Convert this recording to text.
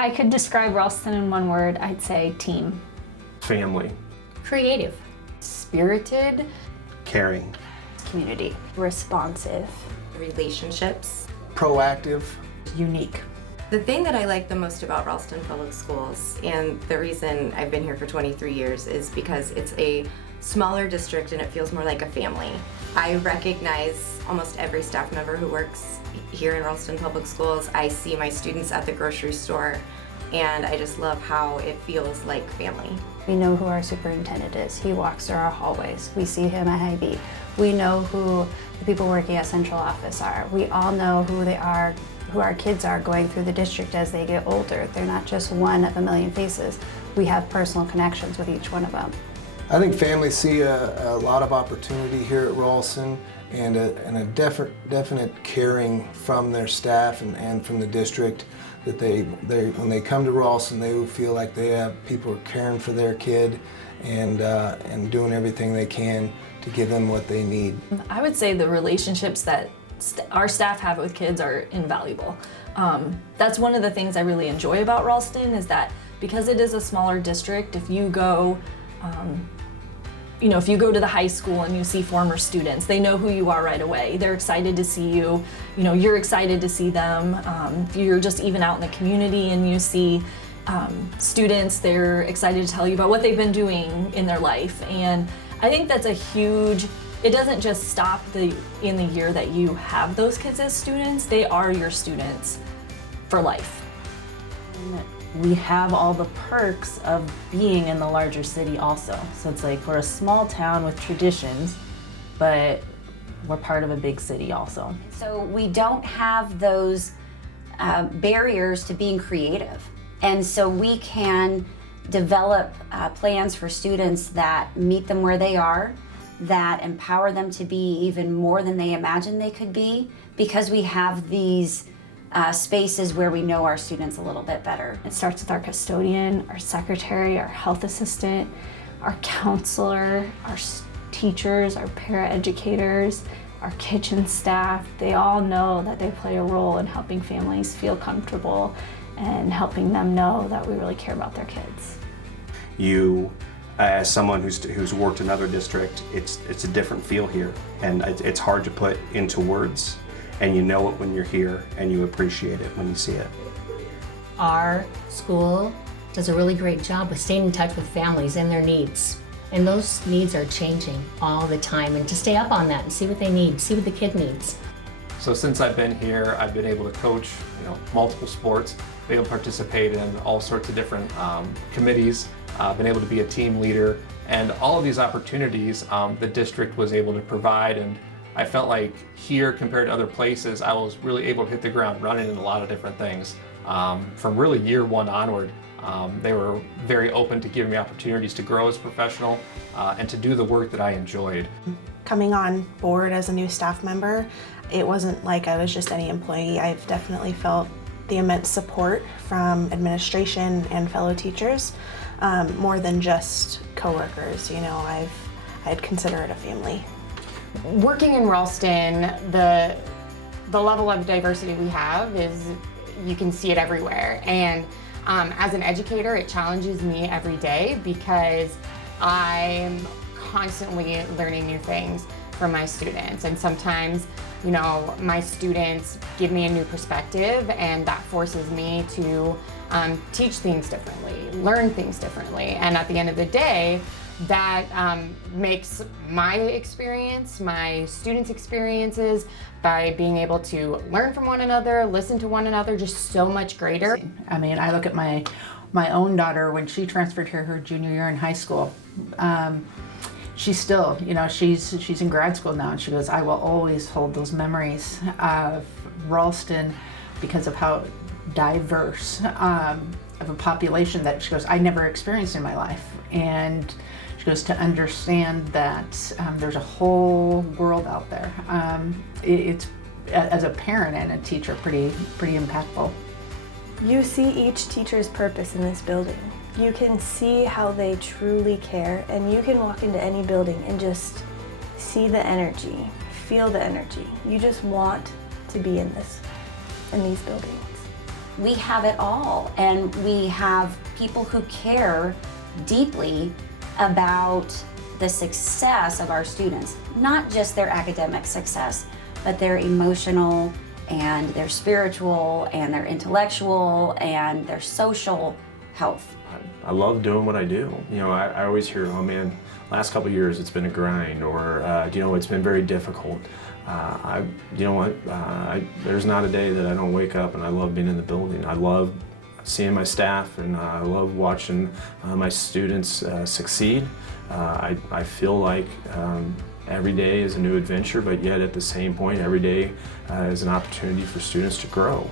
I could describe Ralston in one word, I'd say team. Family. Creative. Spirited. Caring. Community. Responsive. Relationships. Proactive. Unique. The thing that I like the most about Ralston Public Schools, and the reason I've been here for 23 years, is because it's a smaller district and it feels more like a family. I recognize almost every staff member who works here in Ralston Public Schools. I see my students at the grocery store, and I just love how it feels like family. We know who our superintendent is. He walks through our hallways. We see him at Hy-Vee. We know who the people working at central office are. We all know who they are, who our kids are going through the district as they get older. They're not just one of a million faces. We have personal connections with each one of them. I think families see a lot of opportunity here at Ralston, and a definite caring from their staff and from the district, that they when they come to Ralston, they will feel like they have people caring for their kid and doing everything they can to give them what they need. I would say the relationships that our staff have with kids are invaluable. That's one of the things I really enjoy about Ralston, is that because it is a smaller district, if you go if you go to the high school and you see former students, they know who you are right away. They're excited to see you. You're excited to see them. If you're just even out in the community and you see students, they're excited to tell you about what they've been doing in their life. And I think that's a huge, it doesn't just stop in the year that you have those kids as students. They are your students for life. We have all the perks of being in the larger city also. So it's like we're a small town with traditions, but we're part of a big city also. So we don't have those barriers to being creative. And so we can develop plans for students that meet them where they are, that empower them to be even more than they imagine they could be, because we have these spaces where we know our students a little bit better. It starts with our custodian, our secretary, our health assistant, our counselor, our teachers, our paraeducators, our kitchen staff. They all know that they play a role in helping families feel comfortable and helping them know that we really care about their kids. You, as someone who's worked in another district, it's a different feel here, and it's hard to put into words. And you know it when you're here, and you appreciate it when you see it. Our school does a really great job with staying in touch with families and their needs. And those needs are changing all the time, and to stay up on that and see what they need, see what the kid needs. So since I've been here, I've been able to coach multiple sports, been able to participate in all sorts of different committees, been able to be a team leader, and all of these opportunities the district was able to provide. And I felt like here, compared to other places, I was really able to hit the ground running in a lot of different things. From really year one onward, they were very open to giving me opportunities to grow as a professional and to do the work that I enjoyed. Coming on board as a new staff member, it wasn't like I was just any employee. I've definitely felt the immense support from administration and fellow teachers, more than just coworkers. I'd consider it a family. Working in Ralston, the level of diversity we have is, you can see it everywhere. And as an educator, it challenges me every day because I'm constantly learning new things from my students. And sometimes, my students give me a new perspective, and that forces me to teach things differently, learn things differently. And at the end of the day, that makes my experience, my students' experiences, by being able to learn from one another, listen to one another, just so much greater. I mean, I look at my own daughter when she transferred here her junior year in high school. She's still, she's in grad school now, and she goes, I will always hold those memories of Ralston because of how diverse of a population that she goes, I never experienced in my life. And she goes, to understand that there's a whole world out there. It's, as a parent and a teacher, pretty impactful. You see each teacher's purpose in this building. You can see how they truly care, and you can walk into any building and just see the energy, feel the energy. You just want to be in these buildings. we have it all, and we have people who care deeply about the success of our students, not just their academic success, but their emotional and their spiritual and their intellectual and their social health. I love doing what I do. You know, I always hear, oh man, last couple of years it's been a grind, or you know, it's been very difficult. You know what, there's not a day that I don't wake up and I love being in the building. I love seeing my staff, and I love watching my students succeed. I feel like every day is a new adventure, but yet at the same point, every day is an opportunity for students to grow.